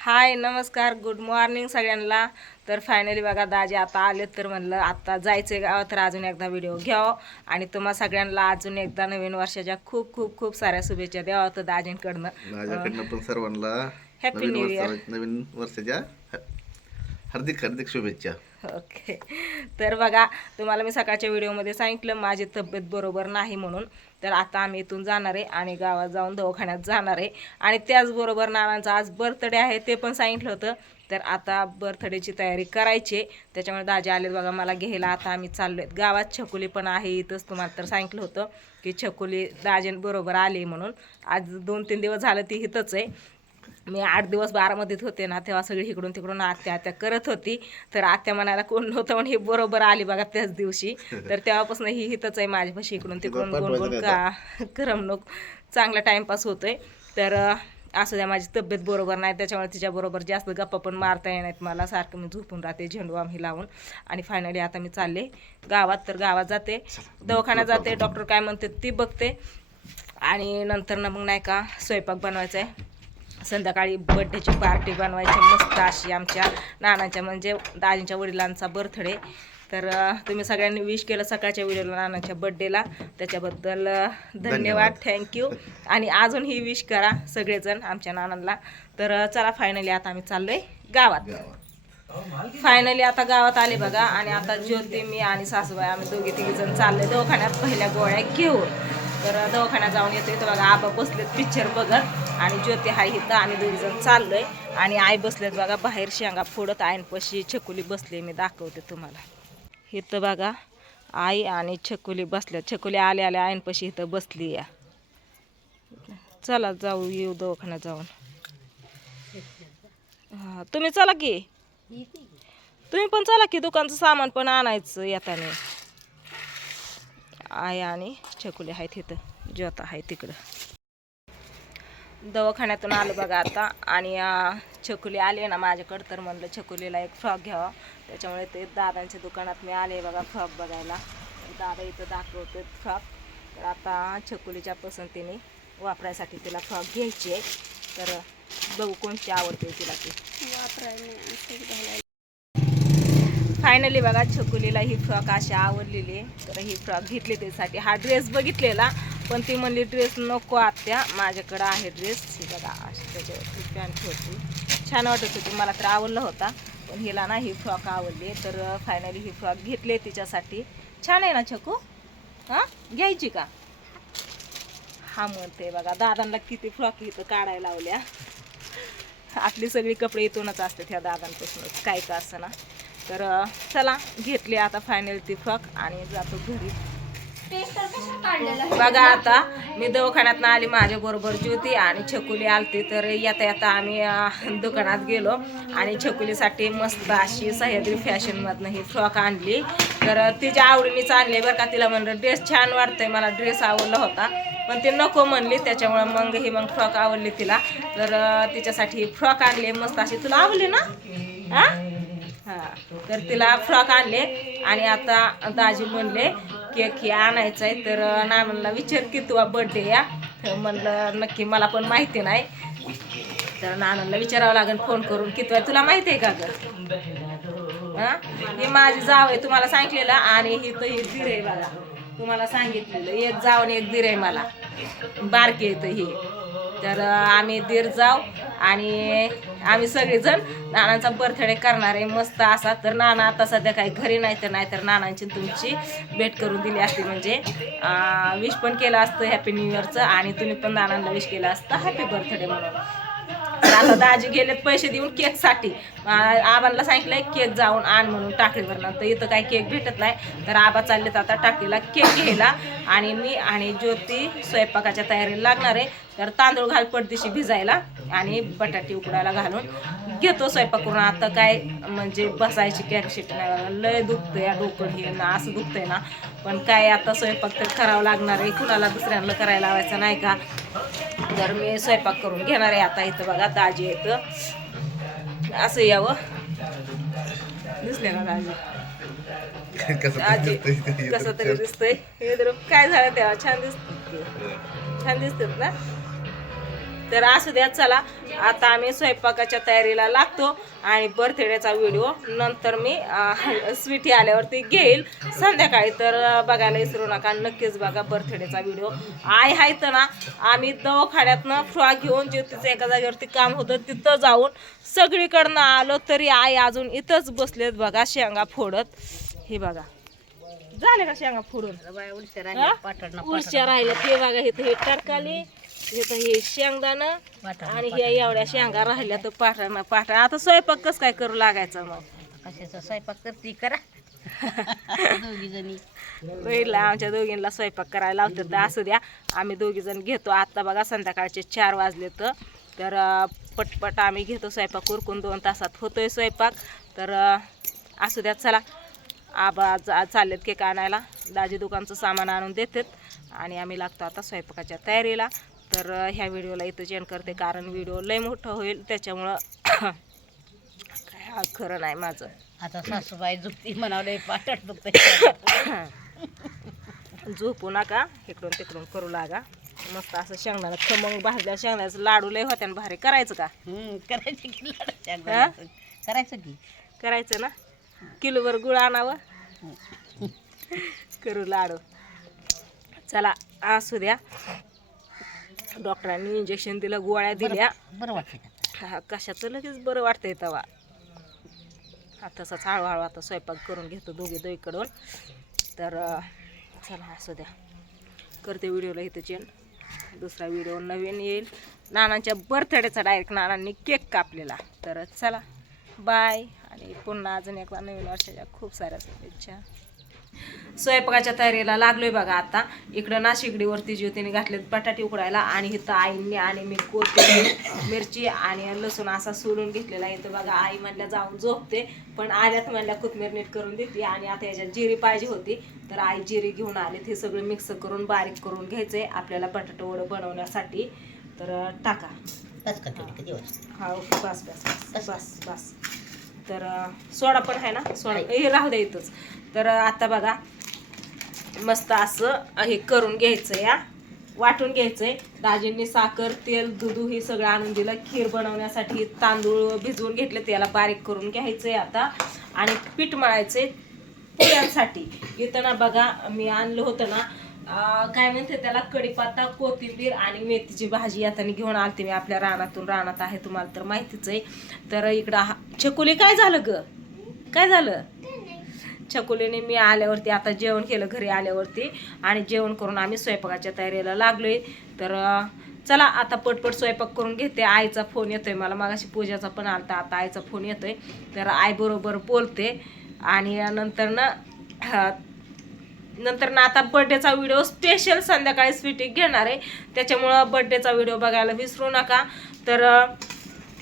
हाय नमस्कार good morning सगळ्यांना. तर फायनली बघा दाजी आता आले तर म्हणलं आता जायचं गावात तर अजून एकदा व्हिडिओ घ्यावं. आणि तुम्हा सगळ्यांना अजून एकदा नवीन वर्षाच्या खूप खूप खूप साऱ्या शुभेच्छा द्यावं तर दाजींकडनं. माझ्याकडनं पण सर्वांना New Year. वर्षा नवीन वर्षाच्या हार्दिक हार्दिक शुभेच्छा. ओके. तर बघा तुम्हाला मी सकाळच्या व्हिडिओमध्ये सांगितलं माझी तब्येत बरोबर नाही म्हणून. तर आता आम्ही इथून जाणार आहे आणि गावात जाऊन दवाखान्यात जाणार आहे. आणि त्याचबरोबर नानांचा आज बर्थडे आहे ते पण सांगितलं होतं. तर आता बर्थडेची तयारी करायची आहे. त्याच्यामुळे दाजी आलेत बघा मला घ्यायला. आता आम्ही चाललो आहेत गावात छकुली पण आहे इथंच तुम्हाला तर सांगितलं होतं की छकुली दाजींबरोबर आली म्हणून. आज दोन तीन दिवस झालं ती इथंच आहे. मी आठ दिवस बारामतीत होते ना तेव्हा सगळी इकडून तिकडून आत्या आत्या करत होती. तर आत्या म्हणायला कोण नव्हतं म्हणून हे बरोबर आली बघा त्याच दिवशी. तर तेव्हापासून ही हिथंच आहे माझ्यापाशी इकडून तिकडून गोल गोल का करमणूक चांगला टाईमपास होतोय. तर असू द्या माझी तब्येत बरोबर नाही त्याच्यामुळे तिच्याबरोबर जास्त गप्पा पण मारता येणार मला. सारखं मी झोपून राहते झेंडू आम्ही लावून. आणि फायनली आता मी चालले. गावात तर गावात जाते. दवाखान्यात जाते. डॉक्टर काय म्हणते ती बघते. आणि नंतर ना मग नाही का स्वयंपाक बनवायचा आहे संध्याकाळी बर्थडेची पार्टी बनवायची मस्त अशी आमच्या नानाच्या म्हणजे दाजींच्या वडिलांचा बर्थडे तर तुम्ही सगळ्यांनी विश केलं सकाळच्या व्हिडिओला नानाच्या बर्थडेला त्याच्याबद्दल धन्यवाद. थँक्यू आणि अजूनही विश करा सगळेजण आमच्या नानांना. तर चला फायनली आता आम्ही चाललोय गावात. गावात. फायनली आता गावात आले बघा. आणि आता ज्योती मी आणि सासूबाई आम्ही दोघे तिघी जण चालले दवाखान्यात. पहिल्या गोळ्या घेऊन. तर दवाखान्यात जाऊन येतो इथं बघा आबा बसलेत पिक्चर बघत. आणि ज्योती हा इथं. आम्ही दोघी जण चाललोय. आणि आई बसलेत बघा बाहेर शेंगा फोडत. आईनपाशी छकुली बसली मी दाखवते तुम्हाला. इथं बघा आई आणि छकुली बसल्या छकुली आल्या आल्या आईनपाशी इथं बसली या चला जाऊ येऊ दवाखान्यात जाऊन. हा तुम्ही चला की. तुम्ही पण चला की दुकानचं सामान पण आणायचं येताना. आहे आणि छकुली आहेत इथं. ज्योता आहे तिकडं. दवाखान्यातून आलो बघा आता. आणि छकुली आली ना माझ्याकडं तर म्हणलं छकुलीला एक फ्रॉक घ्यावा. त्याच्यामुळे ते दादांच्या दुकानात मी आले बघा फ्रॉक बघायला. दादा इथं दाखवते फ्रॉक. तर आता छकुलीच्या पसंतीने वापरायसाठी तिला फ्रॉक घ्यायची आहे. तर बघू कोणती आवडते तिला ती. फायनली बघा छकुलीला ही फ्रॉक अशी आवडलेली आहे. तर ही फ्रॉक घेतली त्यासाठी. हा ड्रेस बघितलेला पण ती म्हणली ड्रेस नको आत्या माझ्याकडं आहे ड्रेस ही बघा अशी त्याच्यावरती पॅन्ट होती. छान वाटत होती. मला तर आवडला होता पण हिला ना ही फ्रॉक आवडली तर फायनली ही फ्रॉक घेतली तिच्यासाठी. छान आहे ना छकू? हां? घ्यायची का? हा म्हणते बघा दादांना किती फ्रॉक इथं काढायला लावल्या. आपली सगळी कपडे इथूनच असतात ह्या दादांपासूनच. काय का असं ना. तर चला घेतली आता फायनल ती फ्रॉक आणि जातो घरी. बघा आता मी दवाखान्यात आली माझ्या बरोबर ज्योती आणि छकुली आलती तर येता येता आम्ही दुकानात गेलो आणि छकुलीसाठी मस्त अशी सह्याद्री फॅशनमधनं ही फ्रॉक आणली. तर तिच्या आवडीनेच आणली बरं का तिला म्हणलं ड्रेस छान वाटतंय मला ड्रेस आवडला होता. पण ते नको म्हणली त्याच्यामुळं मग ही मग फ्रॉक आवडली तिला. तर तिच्यासाठी फ्रॉक आणली मस्त अशी. तुला आवडली ना? हा हा तर तिला फ्रॉक आणले आणि आता दाजी म्हणले केक हे आणायचं आहे. तर नानांना विचार की तुझा बर्थडे या तर म्हणलं नक्की मला पण माहिती नाही. तर नानांना विचारावं लागेल फोन करून किती वेळ? तुला माहिती आहे का ग? हां? ही माझी जाव आहे तुम्हाला सांगितलेलं. आणि ही तर ही धीर आहे बघा. तुम्हाला सांगितलेलं. एक जाव आणि एक धीर आहे मला. बारकी येतं ही. तर आम्ही दीर जाऊ आणि आम्ही सगळेजण नानांचा बर्थडे करणार आहे. मस्त असा. तर नाना आता सध्या काही घरी नाही तर नाही तर नानांची तुमची भेट करून दिली असते. म्हणजे विश पण केलं असतं हॅपी न्यू इयरचं आणि तुम्ही पण नानांना विश केलं असतं हॅपी बर्थडे म्हणून. आता दाजी गेलेत पैसे देऊन केकसाठी आबांना सांगितलंय केक जाऊन आण म्हणून टाकळीवरनं. तर इथं काही केक भेटत नाही. तर आबा चाललेत आता टाकळीला केक घ्यायला. आणि मी आणि ज्योती स्वयंपाकाच्या तयारीला लागणार आहे. तर तांदूळ घाल पडदिशी भिजायला आणि बटाटे उकडायला घालून घेतो स्वयंपाक करून. आता काय म्हणजे बसायची कॅपॅसिटी नाही लय दुखतंय या डोकं हे ना असं दुखतंय ना. पण काय आता स्वयंपाक तर करावं लागणार आहे. कुणाला दुसऱ्यांना करायला लावायचं नाही का? तर मी स्वयंपाक करून घेणार आहे आता इथं बघा दाजी येतं असं यावं. दिसले का दाजी? ते. कसं तरी दिसतंय. काय झालं तेव्हा? छान दिसत छान दिसतात ना? तर असू द्या चला. आता आम्ही स्वयंपाकाच्या तयारीला लागतो आणि बर्थडेचा व्हिडिओ नंतर मी स्वीटी आल्यावरती घेईल. संध्याकाळी तर बघायला विसरू नका. नक्कीच बघा बर्थडेचा व्हिडिओ. आय हाय तर ना आम्ही दवाखान्यातनं फ्रॉक घेऊन ज्योतीचं एका जागेवरती काम होतं तिथं जाऊन सगळीकडनं आलो तरी आई अजून इथंच बसलेत बघा शेंगा फोडत. हे बघा. झाले का शेंगा फोडून? उलच्या राहिल्या. ते बघा इथं हे टरकाली. इथं हे शेंगदाणं आणि हे एवढ्या शेंगा राहिल्या तर पाठा पाठा आता स्वयंपाक कस काय करू लागायचं मग? कशाचा स्वयंपाक करते करा. दोघी जणी पहिला आमच्या दोघींना स्वयंपाक करायला लावतात तर असू द्या. आम्ही दोघी जण घेतो. आता बघा संध्याकाळचे चार वाजले तर तर पटपट आम्ही घेतो स्वयंपाक. उरकून दोन तासात होतोय स्वयंपाक. तर असू द्या. चला. आबा चाललेत केक आणायला. दाजी दुकानचं सामान आणून देतात. आणि आम्ही लागतो आता स्वयंपाकाच्या तयारीला. तर ह्या व्हिडिओला इथं जेन करते. कारण व्हिडिओ लय मोठं होईल त्याच्यामुळं काय खरं नाही माझं. आता सासूबाई झुकती म्हणावले पाठट दुखते झोपू नका इकडून तिकडून करू लागा. मस्त असं शेंगदाणा खमंग भाजल्या शेंगदाण्याचं लाडू लय होत्या भारी. करायचं का? करायचं की लाडू? करायचं की. करायचं ना? किलोभर गुळ आणावं? करू लाडू. चला असू द्या. डॉक्टरांनी इंजेक्शन दिलं गोळ्या दिल्या. बरं वाटतं हा, कशाचं लगेच बरं वाटतंय तेव्हा हा तसाच हळूहळू आता स्वयंपाक करून घेतो दोघे दोघीकडून. तर अं, चला असू द्या. करते व्हिडिओला इथं चेन दुसरा व्हिडिओ नवीन येईल. नानांच्या बर्थडेचा डायरेक्ट नानांनी केक कापलेला. तर चला. बाय आणि पुन्हा अजून एकदा नवीन वर्षाच्या खूप साऱ्या शुभेच्छा. स्वयंपाकाच्या तयारीला लागलोय बघा आता. इकडं नाशिकडीवरती ज्योतीने घातलेत बटाटे उकडायला आणि इथं आईंनी आणि मी कोथिंबीर मिरची आणि लसूण असा सोलून घेतलेला इथं बघा आई म्हणल्या जाऊन झोपते पण आल्यात म्हणल्या कोथमीर नीट करून देते आणि आता याच्यात जिरी पाहिजे होती. तर आई जिरी घेऊन आलेत. हे सगळं मिक्स करून बारीक करून घ्यायचंय आपल्याला बटाटे वडं बनवण्यासाठी. तर टाका. दिवस हा ओके बस बस बस बस बस. तर सोडा पण आहे ना? सोडा. हे राहू द्या इथंच. तर आता बघा मस्त असं हे करून घ्यायचं या वाटून घ्यायचंय. दाजींनी साखर तेल दुधू हे सगळं आणून दिलं. खीर बनवण्यासाठी तांदूळ भिजवून घेतले त्याला बारीक करून घ्यायचंय आता. आणि पीठ मळायचंय पोळ्यांसाठी इथं ना बघा मी आणलं होतं ना काय म्हणते त्याला कढीपत्ता कोथिंबीर आणि मेथीची भाजी आता घेऊन आलते मी आपल्या रानातून. रानात आहे तुम्हाला तर माहितीच आहे. तर इकडं हा- छकुली काय झालं ग? काय झालं? छकुलीने मी आल्यावरती आता जेवण केलं घरी आल्यावरती आणि जेवण करून आम्ही स्वयंपाकाच्या तयारीला लागलोय. तर चला आता पटपट स्वयंपाक करून घेते. आईचा फोन येतोय मला. मागाशी पूजाचा पण आलता. आता आईचा फोन येतोय. तर आई बरोबर बोलते आणि नंतर ना हा, नंतर ना आता बर्थडेचा व्हिडिओ स्पेशल संध्याकाळी स्वीटिंग घेणार आहे. त्याच्यामुळं बर्थडेचा व्हिडिओ बघायला विसरू नका. तर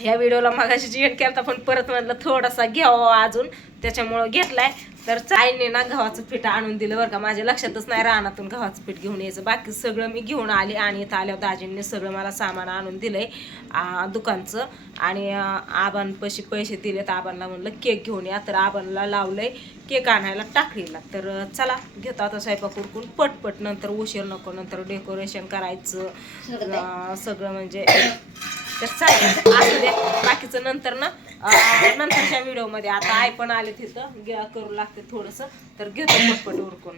ह्या व्हिडिओला मागाशी जेड केला पण परत म्हटलं थोडासा घ्यावा अजून. त्याच्यामुळं घेतलाय. तर आईने ना गव्हाचं पीठ आणून दिलं बरं का. माझ्या लक्षातच नाही रानातून गव्हाचं पीठ घेऊन यायचं. बाकी सगळं मी घेऊन आले आणि इथं आल्यावर दाजींनी सगळं मला सामान आणून दिलंय दुकानचं. आणि आबांपाशी पैसे दिलेत. आबांना म्हणलं केक घेऊन या. तर आबांना लावलंय. केक आणायला टाकळीला तर चला घेतो आता स्वयंपाक उरकून. पटपट नंतर उशीर नको नंतर डेकोरेशन करायचं. सगळं म्हणजे तर चालेल. असू दे. बाकीचं नंतर ना नंतरच्या व्हिडिओमध्ये आता आई पण आले तिथं. करू लागते थोडंसं. तर घेतो पटपट उरकून.